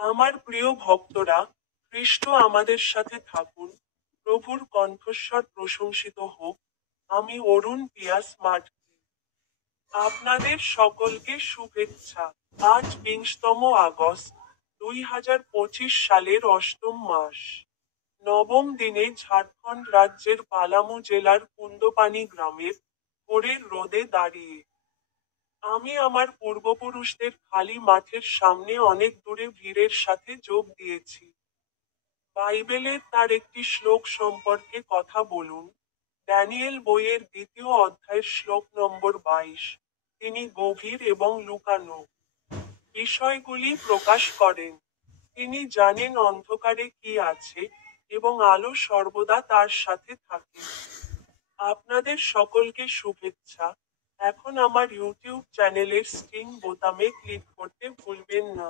আমার প্রিয় ভক্তরা, খ্রিস্ট আমাদের সাথে থাকুন, প্রভুর কণ্ঠস্বর প্রশংসিত হোক। আমি অরুণ পিয়াস মার্টি। আপনাদের সকলকে শুভেচ্ছা। আজ 20তম আগস্ট, 2025 সালের অষ্টম মাস, নবম দিনে ঝাড়খণ্ড রাজ্যের পালামু জেলার কুন্দপানি গ্রামের ভোরের রোদে দাঁড়িয়ে আমি আমার পূর্বপুরুষদের খালি মাঠের সামনে অনেক দূরে ভিড়ের সাথে যোগ দিয়েছি। বাইবেলের তার একটি শ্লোক সম্পর্কে কথা বলুন। ড্যানিয়েল বইয়ের 2য় অধ্যায়ের শ্লোক নম্বর 22। তিনি গভীর এবং লুকানো বিষয়গুলি প্রকাশ করেন। তিনি জানেন অন্ধকারে কি আছে, এবং আলো সর্বদা তার সাথে থাকে। আপনাদের সকলকে শুভেচ্ছা। এখন আমার ইউটিউব চ্যানেলের স্ক্রিন বোতামে ক্লিক করতে ভুলবেন না।